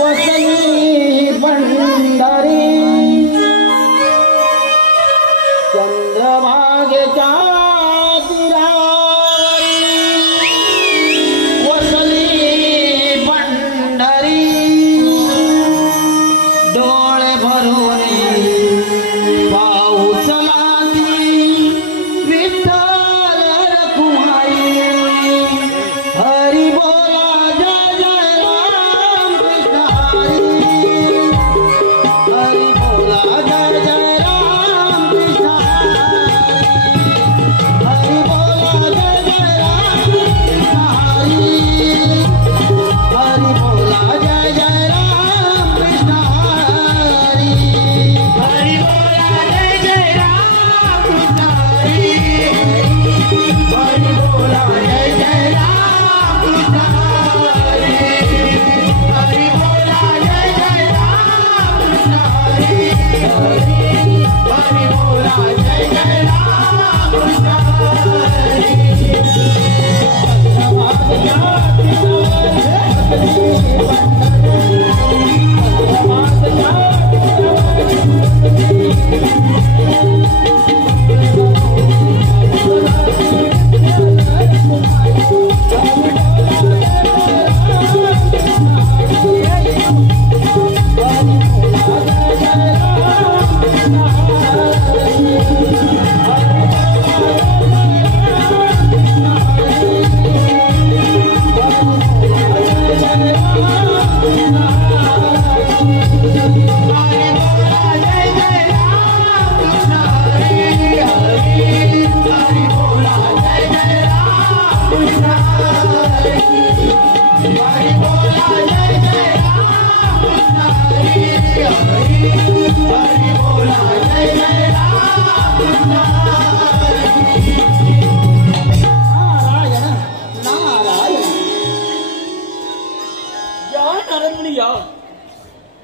वसली पंढरी चंद्रभागेच्या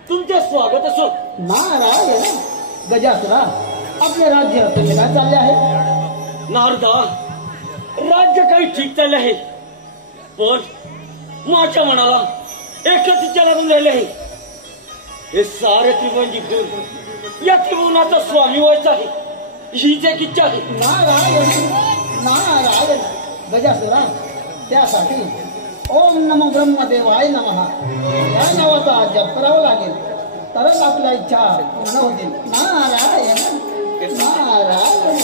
तुमचे स्वागत असो. नारायण गजासुरा, आपले राज्य काय चालले आहे? नारदा, राज्य काही ठीक चालले आहे, पण माझ्या मनाला एकच इच्छा लागून राहिली आहे. हे सारे त्रिभुवन जिंकून या त्रिभुवनाचा स्वामी व्हायचा आहे, हीच एक इच्छा आहे. नारायण नारायण गजासुरा, त्यासाठी ओम नमो ब्रह्मदेवाय नमः या नावाचा जप करावा लागेल, तरच आपल्या इच्छा पूर्ण होतील. नारायण नारायण.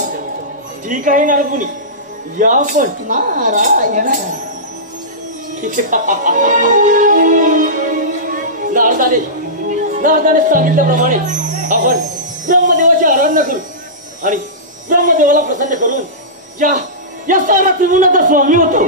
ठीक आहे नारदमुनी, या पण. नारायण. नारदाने सांगितल्याप्रमाणे आपण ब्रह्मदेवाची आराधना करू आणि ब्रह्मदेवाला प्रसन्न करून या सारा त्रिभुवनाचा स्वामी होतो.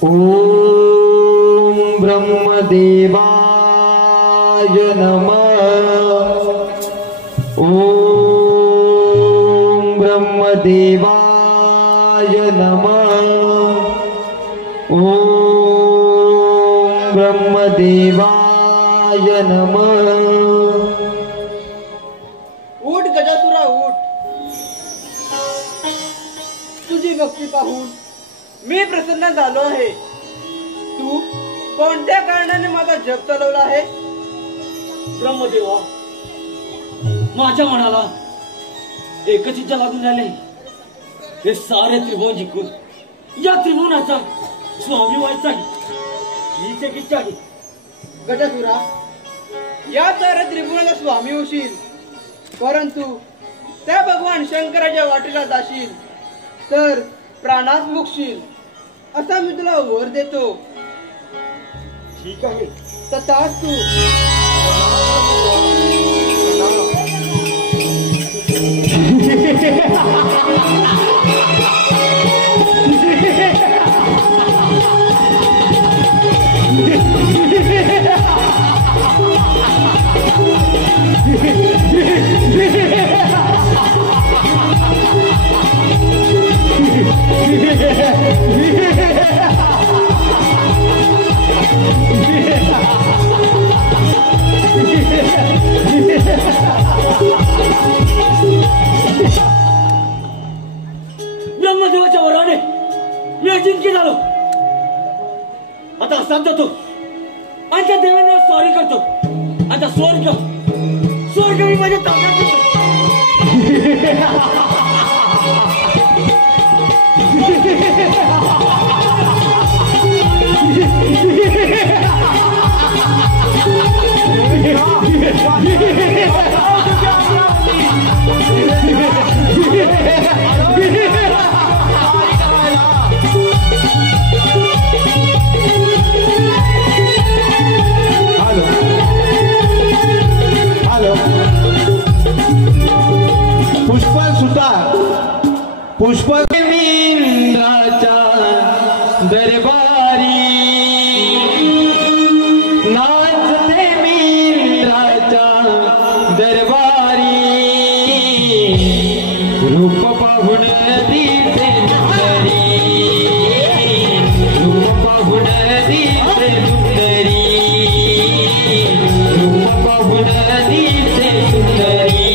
ओम ब्रह्मदेवाय नमः. ओम ब्रह्मदेवाय नमः. ओम ब्रह्मदेवाय नमः. उठ गजासुरा उठ, तुझी भक्ती पाहून मी प्रसन्न झालो आहे. तू कोणत्या कारणाने माझा जप चालवला आहे? ब्रह्मदेवा, माझ्या मनाला एकच इच्छा लागून राहिले, हे सारे त्रिभुवन जिंकून या त्रिभुवनाचा स्वामी व्हायचा आहे, हीच एक इच्छा आहे. गजासुरा, या साऱ्या त्रिभुवनाला स्वामी होशील, परंतु त्या भगवान शंकराच्या वाटेला जाशील तर प्राणात मुकशील, असा मी तुला वर देतो. ठीक आहे. तथास्तु. ब्रह्मदेवाच्या वराने मी अजिंक्य झालो. आता सांगतो तू आणि त्या देवांना सॉरी करतो. आता स्वर्ग मी माझ्या ताब्यात घेतो. पुष्प इंद्राच्या दरबारी नाचते इंद्राच्या दरबारी रूप पाहुण दिसे सुंदरी रूप पाहुण दिसे सुंदरी रूप पाहुण दिसे सुंदरी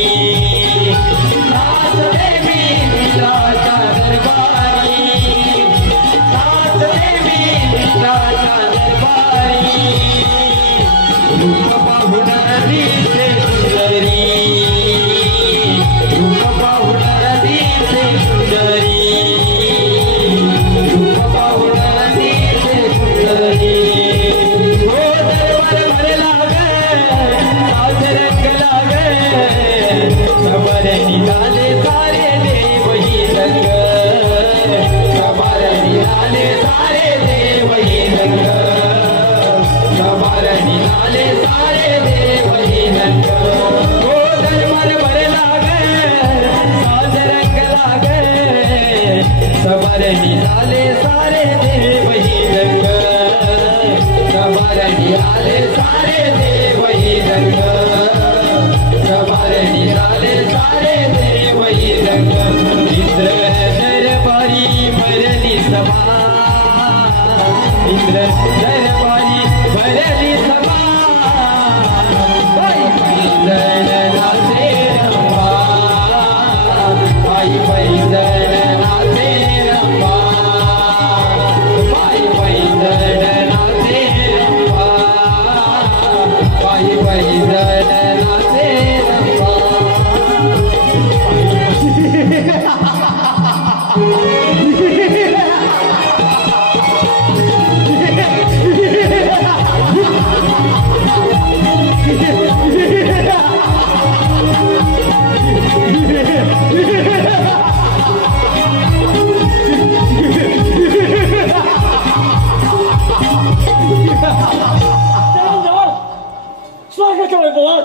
स्वर्गाच्या वैभवात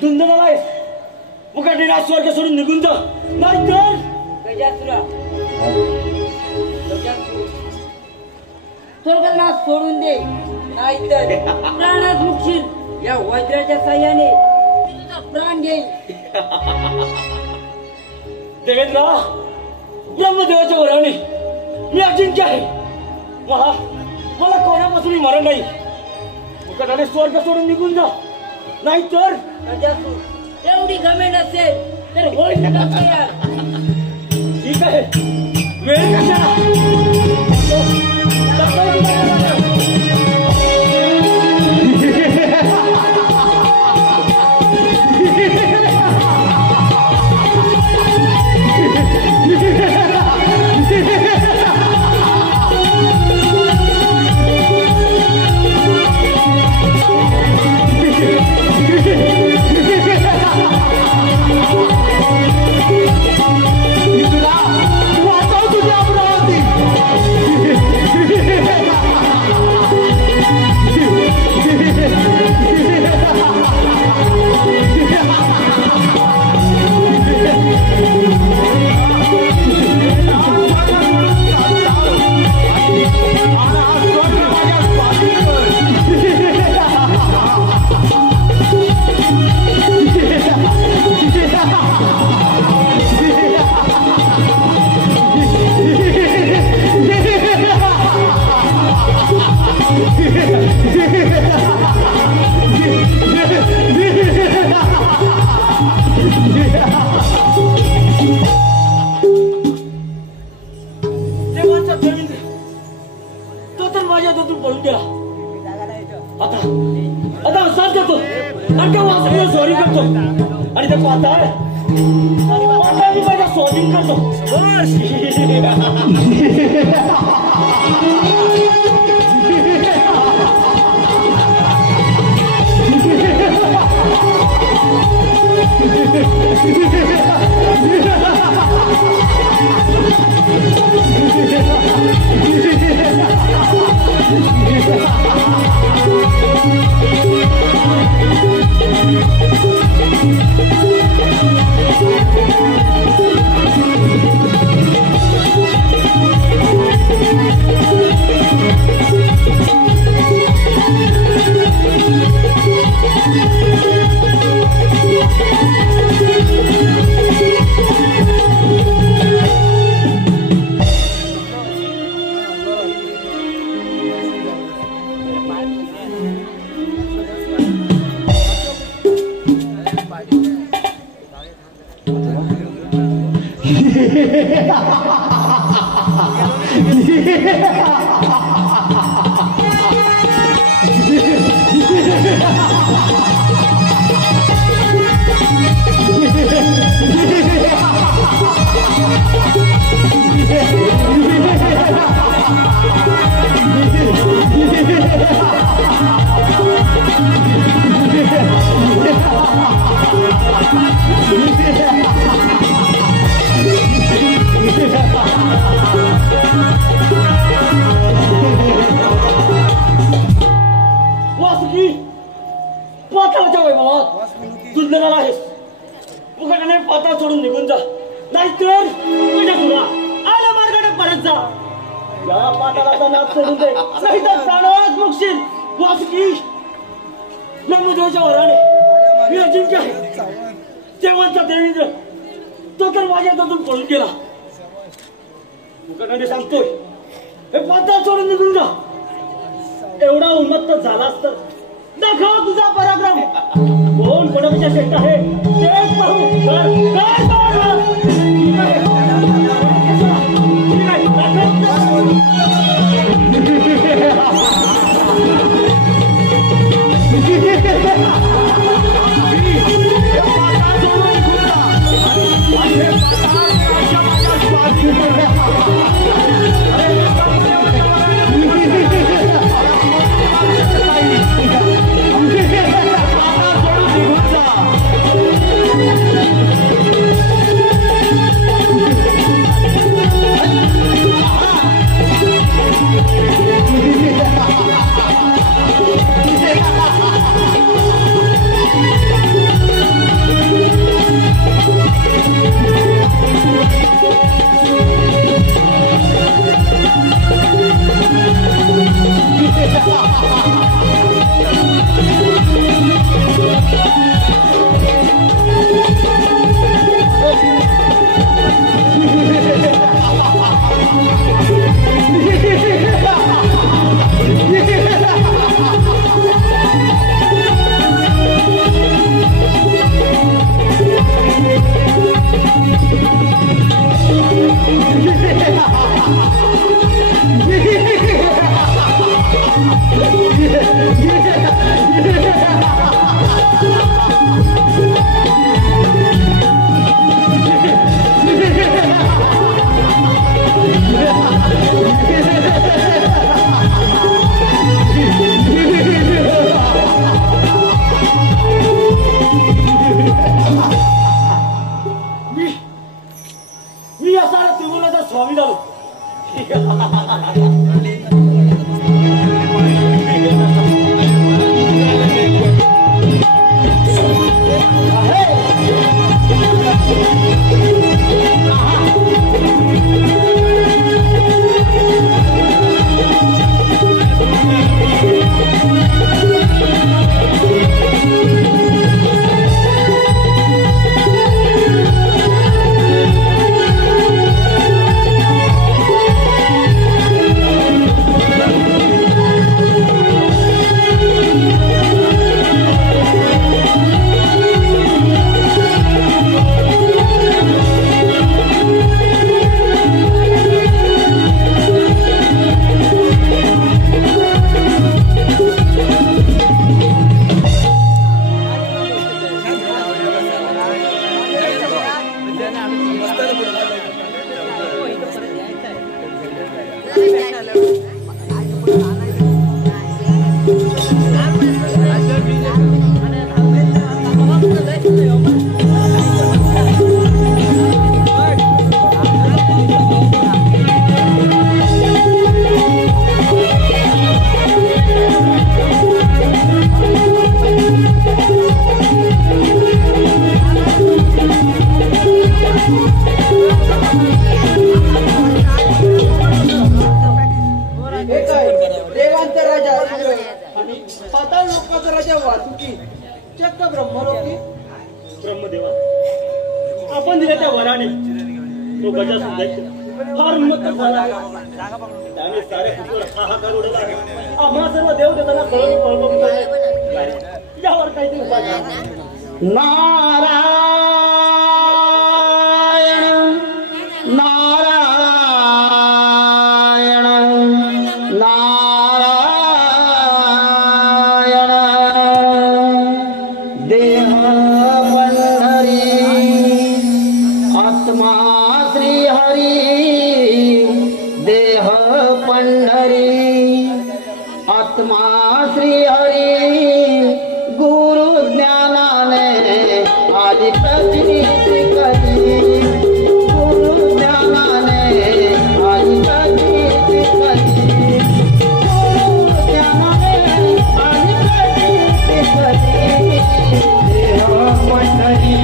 धुंदणाला आहेस. मुकाटीला स्वर्ग सोडून निघून जा, नाही तर गजासुरा स्वर्गाला सोडून दे, नाहीतर प्राणास मुक्षील. या वज्राच्या साह्याने तुझा प्राण घेईल. देवेंद्रा, ब्रह्मदेवाच्या वराने मी अजिंक्य आहे. मला कोणापासून मरण नाही. मुकाटाने स्वर्ग सोडून निघून जा, नाहीतर गजासूर एवढी घमेंड असेल तर होईल ना तयार. ठीक आहे, वेळ कशाला. तुला वाचव तुझ्या अमरावती. देवांचा देवेंद्र तो तर माझ्या हातून पळून गेला. आता असाच करतो आणि त्या वासरीला सॉरी करतो आणि त्या पाता मी माझ्या सॉलिंग करतो. वासुकी पाताळाच्या वैभवात दुर्लभाला आहेस. मुखाने पाताळ सोडून निघून जा, नाहीतर तुझ्या तुला आला मार्गाने परत जा. या पाताळाचा नाद सोडून दे, नाहीतर प्राणवास मुकशील. वासुकी ब्रह्मदेवाच्या वराने मी अजिंक्य आहे. देवांचा देवेंद्र तो तर माझ्या हातून पळून गेला. मुखाने सांगतोय हे पाताळ सोडून निघून जा. एवढा उन्मत्त झालास तर दाखव तुझा पराक्रम. कोण कोणापेक्षा श्रेष्ठ आहे तेच पाहू. मी असा त्रिभुवनाचा स्वामी झालो. इंद्र आणि पाताळ लोकांचा राजा वासुकी चक्क ब्रह्मलोकी. ब्रह्मदेवा, आपण दिल्या त्या वराने तो गजासूर दैत्य फार मत झाला. त्याने साऱ्या पृथ्वीवर हाहाकार उडवला. आम्हा सर्व देवदेवतांना कळवून यावर काहीतरी उपाय करा. नारायण नारायण नारायण देह पंढरी आत्मा श्रीहरी देह पंढरी आत्मा श्रीहरी गुरु ज्ञानाने आदि प्रतिनिधी करी गुरु ज्ञानाने आदि प्रतिनिधी करी गुरु ज्ञानाने आदि प्रतिनिधी करी देह पंढरी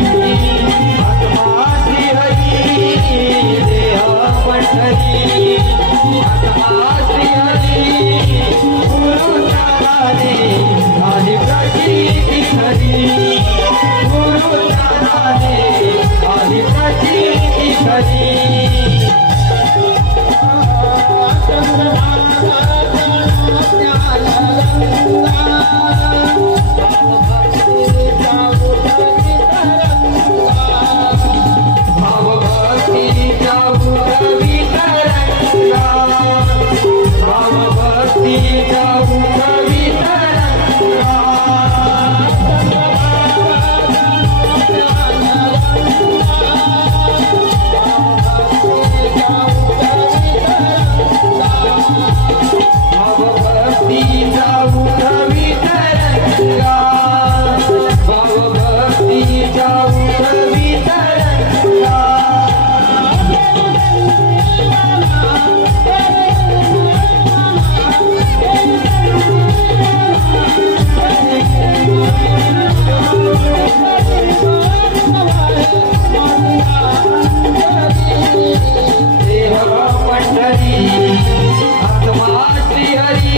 आत्मा श्रीहरी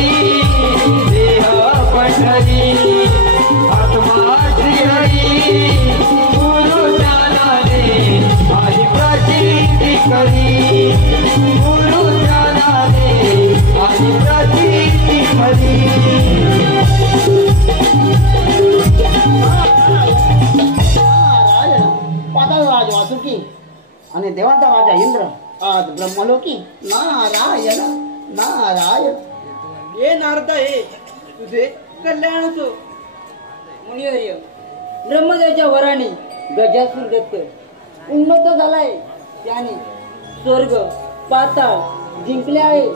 देह पंढरी आत्मा श्रीहरी गुरु ज्ञानाने आदि प्रतिनिधी करी गुरु ज्ञानाने आदि प्रतिनिधी करी आणि देवांचा राजा इंद्र आज ब्रह्मलोकी नारायण नारायण. हे नारदा हे तुझे कल्याण असो. मुनिवर्य, ब्रह्मदेवाच्या वराने गजासूर दत्त उन्नत झालाय. त्याने स्वर्ग पाताळ जिंकले आहे.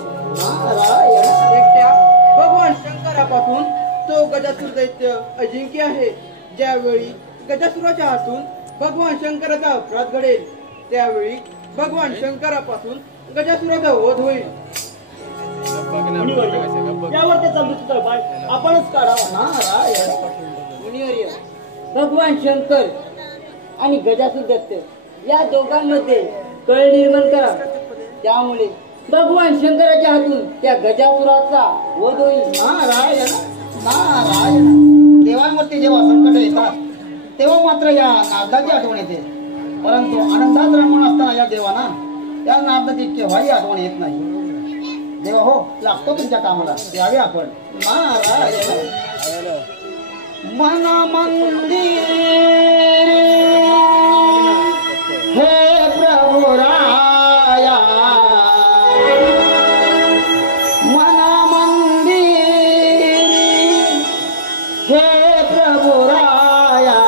नारायण एकट्या भगवान शंकरापासून तो गजासूर दैत्य अजिंक्य आहे. ज्यावेळी गजासुराच्या हातून भगवान शंकराचा अपराध घडेल त्यावेळी भगवान शंकरापासून गजासुराचा वध होईल. यावर त्याचा मृत्यू उपाय आपणच काढावा. नारायण मुनिवर्य, भगवान शंकर आणि गजासूर दत्त या दोघांमध्ये कळ निर्माण करा. त्यामुळे भगवान शंकराच्या हातून त्या गजासुराचा वध होईल. नारायण नारायण. देवांवरती जेव्हा संकट येतात तेव्हा मात्र या नारदाची आठवण येते. परंतु आनंदात रमून असताना या देवाना या नारदाची केव्हाही आठवण येत नाही. देवा हो, लागतो तुमच्या कामाला, द्यावे आपण. नारायण. मन मंदिर हे प्रभु राया मन मंदिर हे प्रभु राया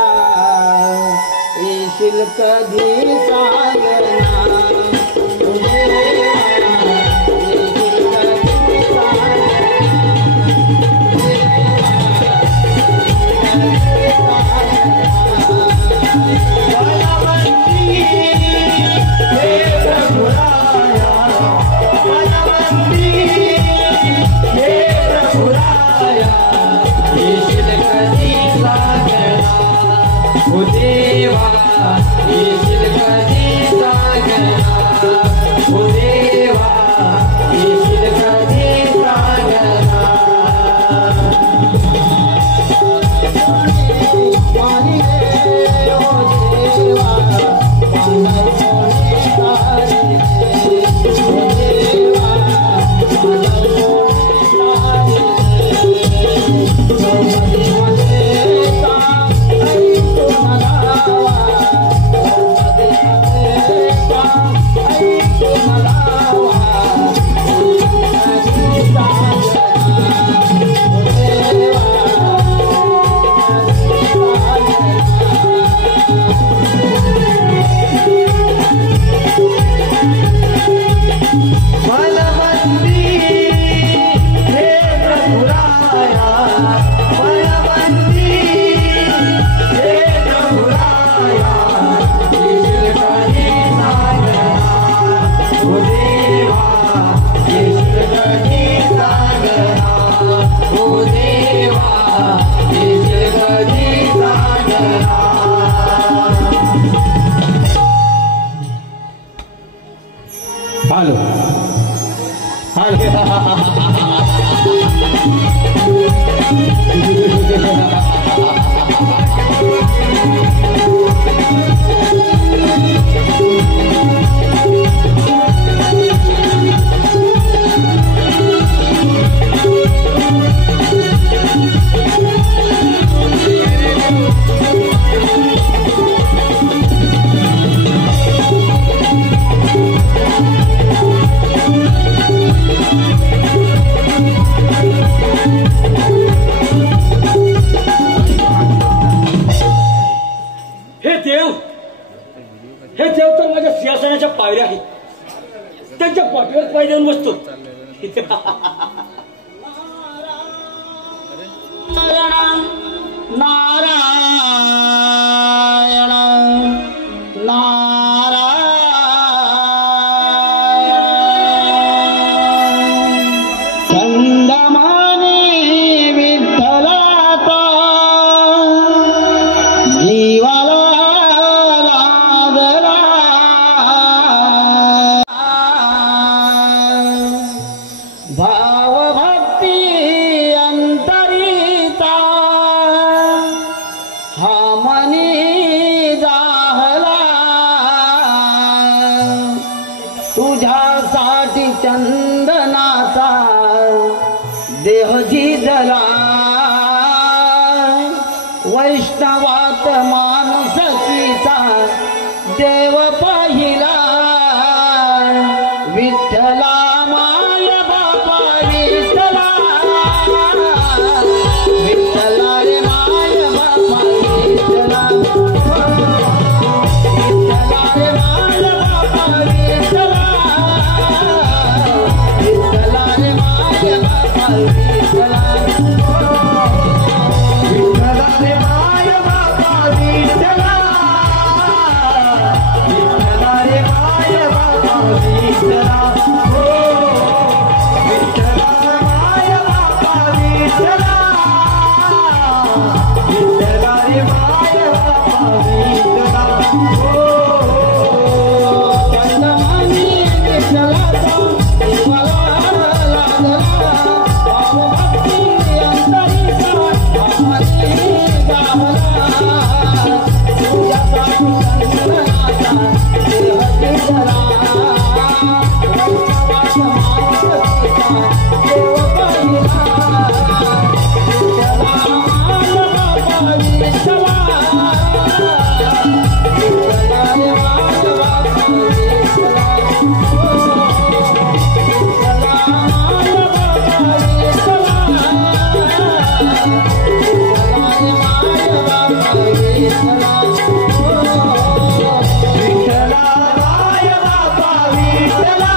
येशील कधी सांगना हॅलो हे देव तर माझ्या सिंहासनाच्या पायऱ्या आहेत. त्यांच्या पाठीवर पाय देऊन बसतो. नारायण नारायण चंदमानी विठ्ठलाता जीवाला लागला भाव भक्ती अंतरिता हा मनी जाहला तुझ्यासाठी चंदनाचा देह जिजला वैष्णवात माणूस सीता देव पाहिला विठ्ठला माय बापा विठ्ठला विठ्ठला रे माय बापा विठ्ठला विठ्ठला रे माय बापा विठ्ठला विठ्ठला रे माय बापा विठ्ठला विठ्ठला रे माय बापा विठ्ठला विठ्ठला रे माय बापा विठ्ठला विठ्ठला माय बापा विठ्ठला विठ्ठला रे माय बापा विठ्ठला चंदमानी विठ्ठलाचा देवाला लागला भाव भक्ती अंतरिता आम्हाने गावला तुझ्यासाठी चंदनाचा देह जिजला वैष्णवाच्या माणुसकीचा देव पाहिला विठ्ठला माय बापा विठ्ठला विठ्ठला रे माय बापा विठ्ठला विठ्ठला माय बापा विठ्ठला विठ्ठला रे माय बापा विठ्ठला विठ्ठला माय बापा विठ्ठला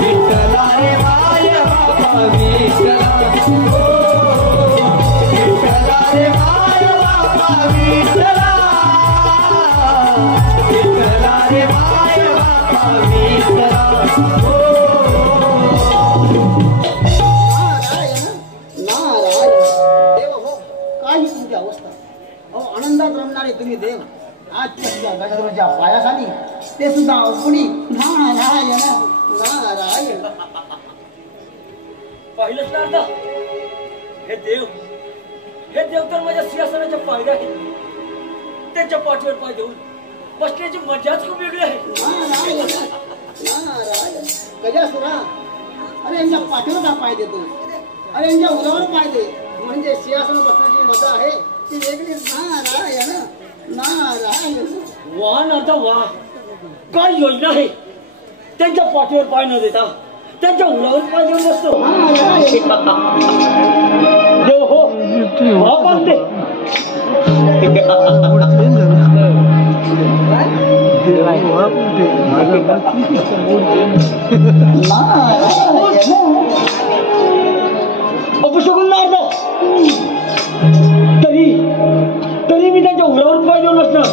विठ्ठला रे माय बापा विठ्ठला विठ्ठला रे माय बापा विठ्ठला विठ्ठला रे माय बापा विठ्ठला नारायण देव हो काही तुमची अवस्था अहो आनंदात रमणारे तुम्ही देव आजच्या गणपतीच्या पायाखाली ते सुद्धा अवकुणी नारायण नारायण पाहिलंच ना आता हे देव तर माझ्या सिंहासनाच्या पायऱ्या आहेत. त्यांच्या पाठीवर पाय देऊन बसण्याची मजाच खूप वेगळी आहे. नारायण नारायण गजासुरा अरे यांच्या पाठीवर का पाय देतो अरे यांच्या उरावर पाय दे म्हणजे सिंहासन बसण्याची मजा आहे ती वेगळी नारायण नारायण वा नाता वा काय योजना आहे. त्यांच्या पाठीवर पाय न देता त्यांच्या उरावर पाय देऊन बसतो. देव हो वा पाहते अपशकुन नारदा तरी मी त्यांच्या उरावर पाय देऊन बसणार.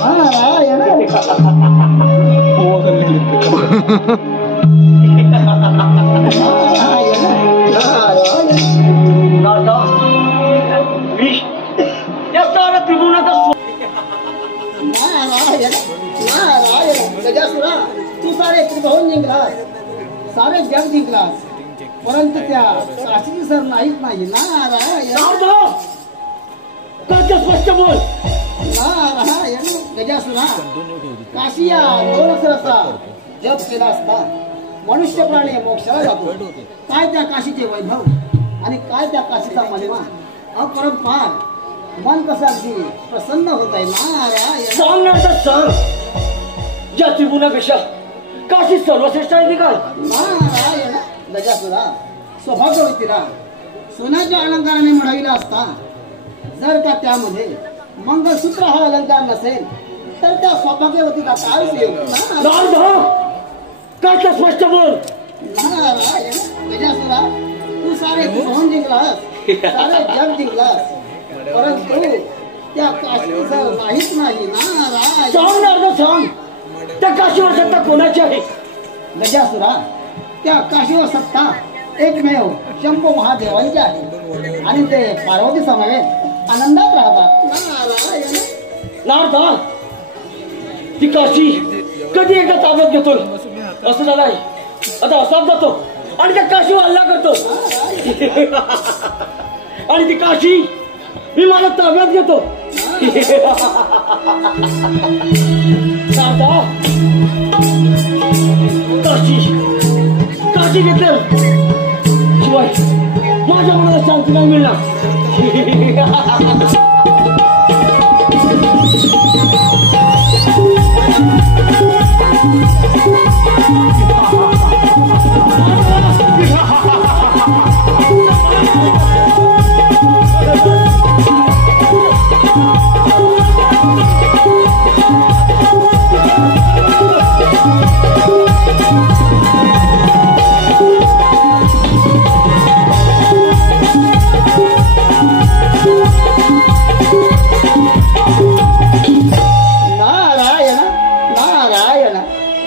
नारदा मी नारायण गजासुरा तू सारे त्रिभुवन जिंकलास, सारे जग जिंकलास, परंतु त्या काशीची सर नाहीच नाही. नारायण स्पष्ट बोल. नारायण गजासुरा काशी या 2 अक्षराचा जप केला असता मनुष्य प्राणी मोक्षाला जातो. काय त्या काशीचे वैभव आणि काय त्या काशीचा महिमा अपरंपार. मन कसं अगदी प्रसन्न होत आहे. नारायण सांग ना आता सांग, या त्रिभुवनापेक्षा काशी सर्वश्रेष्ठ आहे काय? नारायण गजासुरा सौभाग्यवतीला सोन्याच्या अलंकाराने मढविला असता जर का त्यामध्ये मंगळसूत्र हा अलंकार नसेल तर त्या सौभाग्यवतीला काय उपयोग? काय स्पष्ट बोल. नारायण गजासुरा तू सारे त्रिभुवन जिंकलास, सारे जग जिंकलास, परंतु त्या काशीचा माहीत नाही. नारायण सांग ना अर्ध सांग, त्या काशीवर सत्ता कोणाची आहे? गजासुरा त्या काशीवर सत्ता एकमेव शंभू महादेवांची आहे आणि ते पार्वती समवेत आनंदात राहतात. नारायण नारदा, ती काशी कधी एकदा ताब्यात घेतो असं झालंय. आता असाच जातो आणि त्या काशीवर हल्ला करतो आणि ती काशी मी मला ताब्यात घेतो. नारदा, काशी घेतलं शिवाय माझ्या मनाला शांती नाही मिळणार.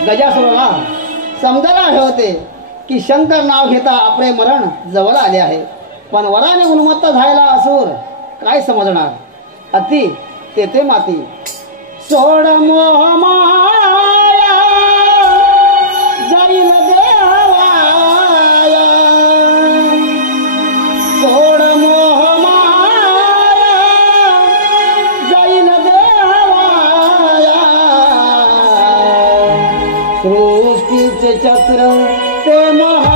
गजासुराला समजायला आठवते की शंकर नाव घेता आपले मरण जवळ आले आहे, पण वराने उन्मत्त झालेला असुर काय समजणार. अति तेथे माती सोड मोह माया जाईल देवाया, सोड मोह माया जाईल देवाया, सृष्टीचे चक्र ते महा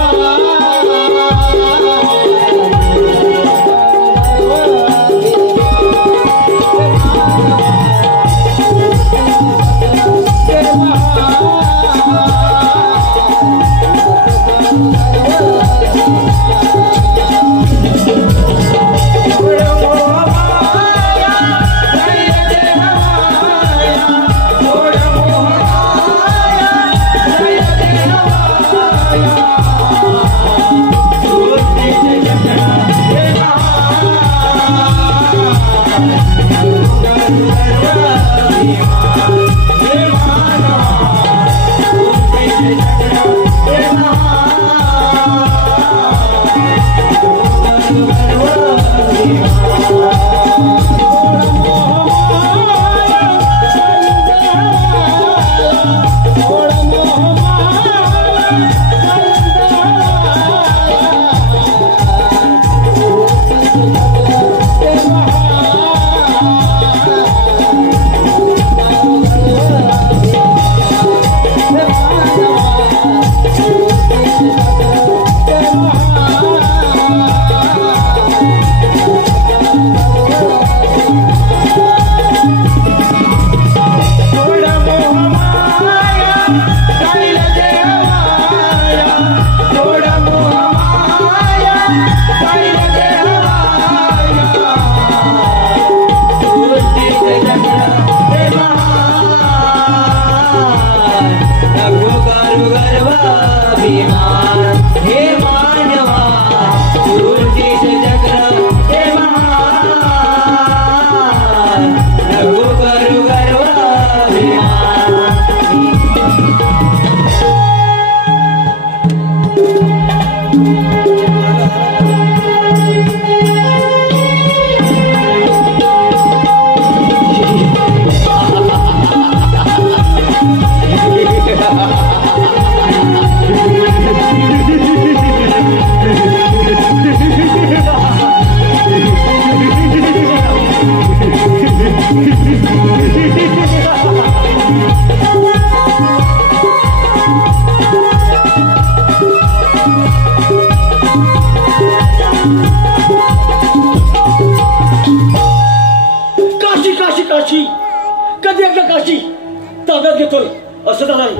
येतोय असं का नाही?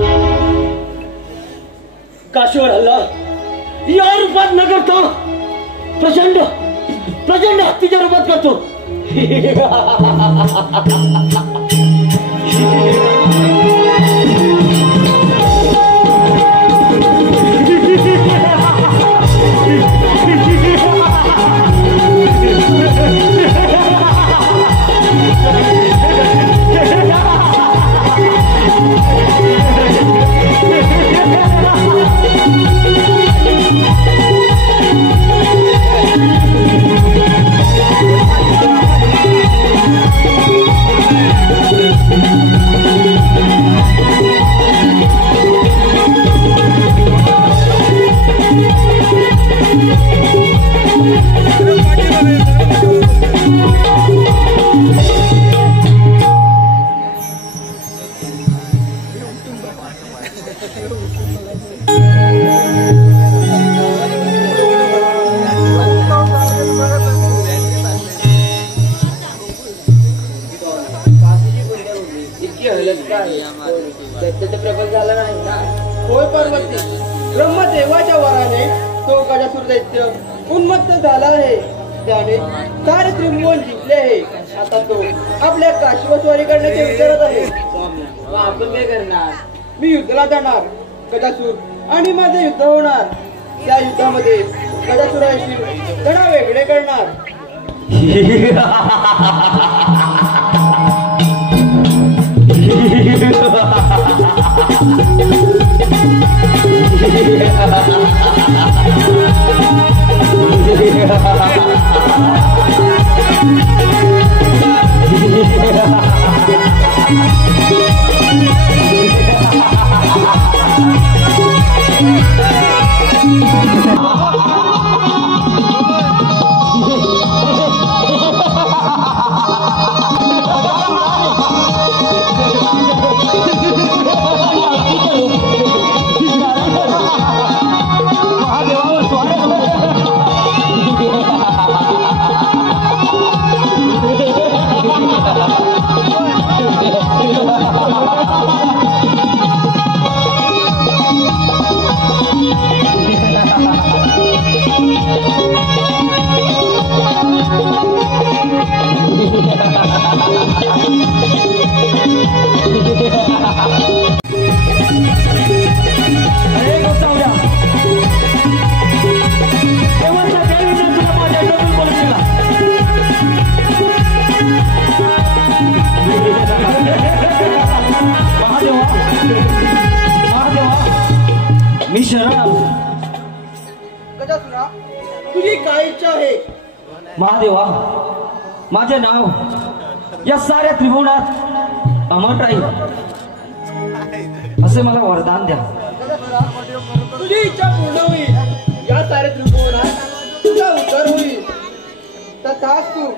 काशीवर हल्ला या रूपात न करतो प्रचंड प्रचंड हत्तीच्या रूपात करतो. प्रबल झाला नाही ना? होय पार्वती, ब्रह्मदेवाच्या वराने तो गजासूर दैत्य उन्मत्त झाला आहे. त्याने सारे त्रिभुवन जिंकले आहे. आता तो आपल्या काशीवर स्वारी करण्याचे विचारत आहे. मग आपण काय करणार? मी युद्धाला जाणार. गजासूर आणि माझे युद्ध होणार. त्या युद्धामध्ये गजासुराशी धडा वेगळे करणार. मी शरण. गजासुरा, तुझी काय इच्छा आहे? महादेवा, माझे नाव या साऱ्या त्रिभुवनात अमर राहील असे मला वरदान द्या. गजासुरा, तुझी इच्छा पूर्ण होईल. या सारे त्रिभुवनात तुझा उद्धार होईल. तथास्तु.